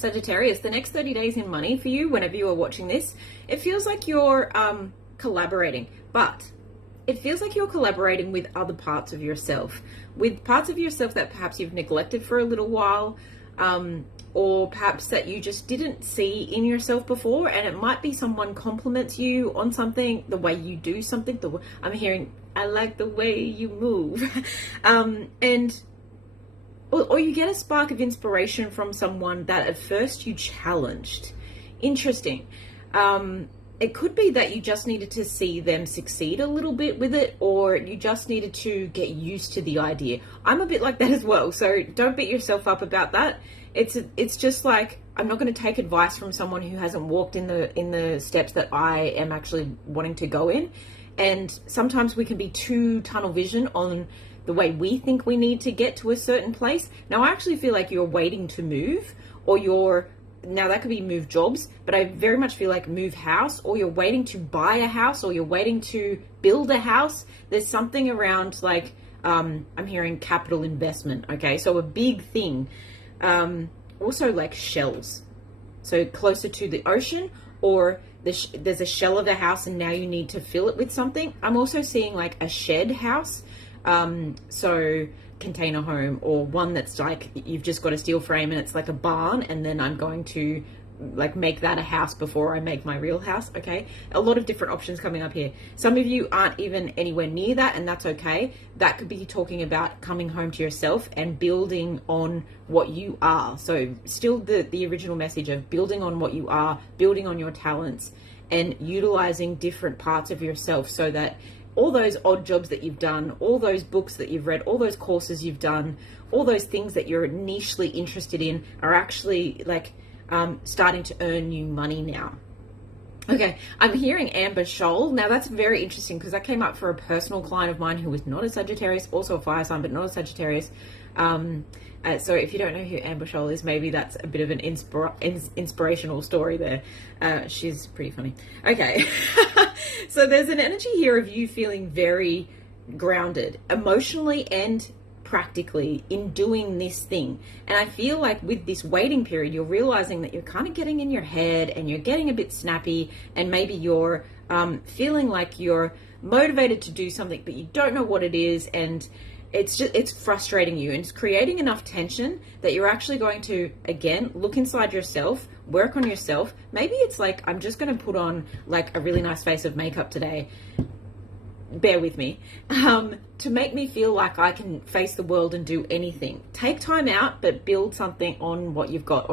Sagittarius, the next 30 days in money for you, whenever you are watching this, it feels like you're collaborating, but it feels like you're collaborating with other parts of yourself, with parts of yourself that perhaps you've neglected for a little while, or perhaps that you just didn't see in yourself before. And it might be someone compliments you on something, the way you do something. I'm hearing, I like the way you move. Or you get a spark of inspiration from someone that at first you challenged. Interesting. It could be that you just needed to see them succeed a little bit with it, or you just needed to get used to the idea. I'm a bit like that as well, so don't beat yourself up about that. It's just like, I'm not going to take advice from someone who hasn't walked in the steps that I am actually wanting to go in. And sometimes we can be too tunnel vision on the way we think we need to get to a certain place. Now, I actually feel like you're waiting to move, or now that could be move jobs, but I very much feel like move house, or you're waiting to buy a house, or you're waiting to build a house. There's something around like, I'm hearing capital investment. Okay. So a big thing. Also like shells. So closer to the ocean, or there's a shell of a house and now you need to fill it with something. I'm also seeing like a shed house. So container home, or one that's like you've just got a steel frame and it's like a barn, and then I'm going to like make that a house before I make my real house. Okay, a lot of different options coming up here. Some of you aren't even anywhere near that, and that's okay. That could be talking about coming home to yourself and building on what you are. So still the original message of building on what you are, building on your talents, and utilizing different parts of yourself, so that all those odd jobs that you've done, all those books that you've read, all those courses you've done, all those things that you're nichely interested in are actually like starting to earn you money now. Okay, I'm hearing Amber Shoal. Now that's very interesting, because that came up for a personal client of mine who was not a Sagittarius, also a fire sign, but not a Sagittarius. So if you don't know who Amber Shoal is, maybe that's a bit of an inspirational story there. She's pretty funny. Okay. So there's an energy here of you feeling very grounded emotionally and practically in doing this thing. And I feel like with this waiting period, you're realizing that you're kind of getting in your head and you're getting a bit snappy, and maybe you're feeling like you're motivated to do something, but you don't know what it is. And it's frustrating you, and it's creating enough tension that you're actually going to, again, look inside yourself, work on yourself. Maybe it's like, I'm just going to put on like a really nice face of makeup today, bear with me, to make me feel like I can face the world and do anything. Take time out, but build something on what you've got